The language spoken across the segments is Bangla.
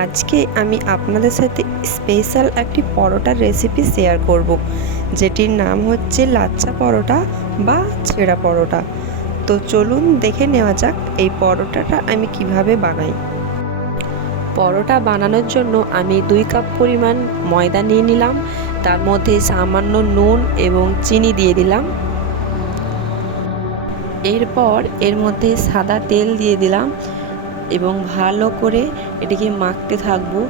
আজকে আমি আপনাদের সাথে স্পেশাল একটি পরোটার রেসিপি শেয়ার করব, যেটির নাম হচ্ছে লাচ্চা পরোটা বা ছেঁড়া পরোটা। তো চলুন দেখে নেওয়া যাক এই পরোটাটা আমি কীভাবে বানাই। পরোটা বানানোর জন্য আমি দুই কাপ পরিমাণ ময়দা নিয়ে নিলাম, তার মধ্যে সামান্য নুন এবং চিনি দিয়ে দিলাম। এরপর এর মধ্যে সাদা তেল দিয়ে দিলাম। এবং ভালো করে এটিকে মাখতে থাকব।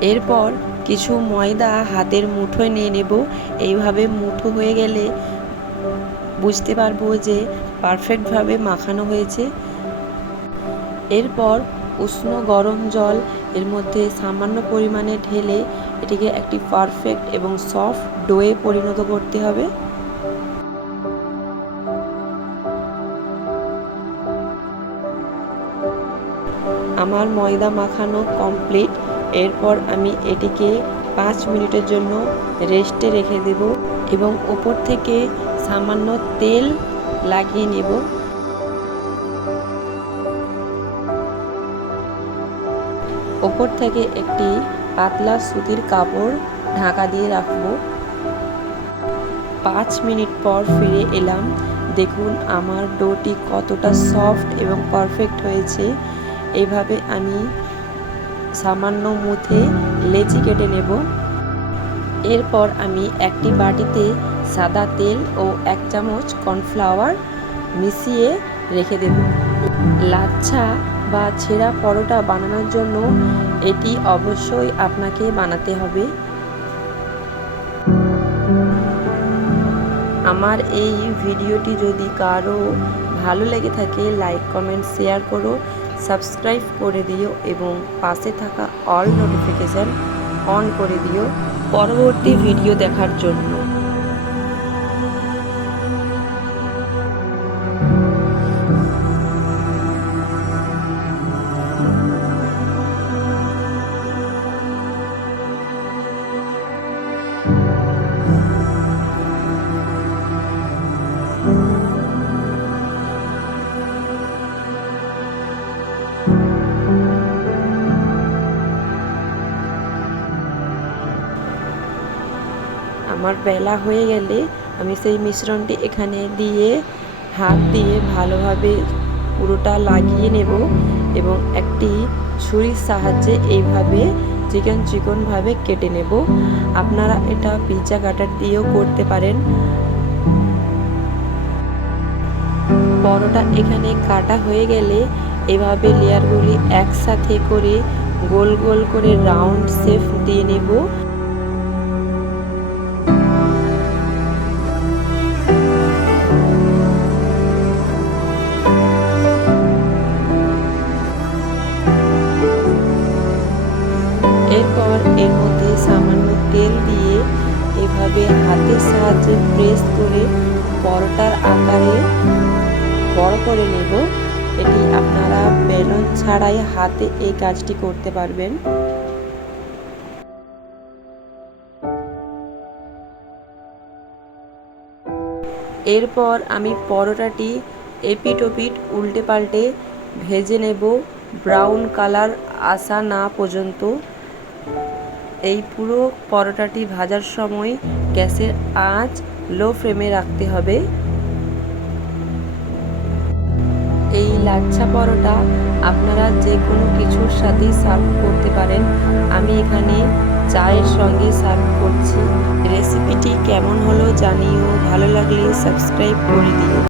এরপর কিছু ময়দা হাতের মুঠোয় নিয়ে নেব। এইভাবে মুঠো হয়ে গেলে বুঝতে পারব যে পারফেক্টভাবে মাখানো হয়েছে। এরপর উষ্ণ গরম জল এর মধ্যে সামান্য পরিমাণে ঢেলে এটিকে একটি পারফেক্ট এবং সফট ডোয়ে পরিণত করতে হবে। আমার ময়দা মাখানো কমপ্লিট এরপর আমি এটিকে পাঁচ মিনিটের জন্য রেস্টে রেখে দেব এবং ওপর থেকে সামান্য তেল লাগিয়ে নেব। ওপর থেকে একটি পাতলা সুতির কাপড় ঢাকা দিয়ে রাখব। পাঁচ মিনিট পর ফিরে এলাম। দেখুন, আমার ডোটি কতটা সফট এবং পারফেক্ট হয়েছে। এইভাবে আমি সামান্য মুথে লেচি কেটে নেব। এরপর আমি একটি বাটিতে সাদা তেল ও এক চামচ কর্নফ্লাওয়ার মিশিয়ে রেখে দেব। লাচ্ছা বা ছেঁড়া পরোটা বানানোর জন্য এটি অবশ্যই আপনাকে বানাতে হবে। আমার এই ভিডিওটি যদি কারও ভালো লেগে থাকে, লাইক, কমেন্ট, শেয়ার করো। সাবস্ক্রাইব করে দিও এবং পাশে থাকা অল নোটিফিকেশান অন করে দিও। পরবর্তী ভিডিও দেখার জন্য। আমার বেলা হয়ে গেলে আমি সেই মিশ্রণটি এখানে দিয়ে হাত দিয়ে ভালোভাবে পুরোটা লাগিয়ে নেব এবং একটি ছুরির সাহায্যে এইভাবে চিকন চিকনভাবে কেটে নেব। আপনারা এটা পিৎজা কাটার দিয়েও করতে পারেন। পরোটা এখানে কাটা হয়ে গেলে এভাবে লেয়ারগুলি একসাথে করে গোল গোল করে রাউন্ড শেপ দিয়ে নেব। এরপর এর মধ্যে সামান্য তেল দিয়ে এভাবে হাতের সাহায্যে প্রেস করে পরোটার আকারে বড় করে নেব। এটি আপনারা বেলন ছাড়াই হাতে এই কাজটি করতে পারবেন। এরপর আমি পরোটাটি এপিট ওপিট উল্টে পাল্টে ভেজে নেব। ব্রাউন কালার আসা না পর্যন্ত। এই পুরো পরোটাটি ভাজার সময় গ্যাসের আঁচ লো ফ্লেমে রাখতে হবে। এই লাচ্ছা পরোটা আপনারা যে কোনো কিছুর সাথে সার্ভ করতে পারেন। আমি এখানে চায়ের সঙ্গে সার্ভ করছি। রেসিপিটি কেমন হলো জানিও। ভালো লাগলে সাবস্ক্রাইব করে দিও।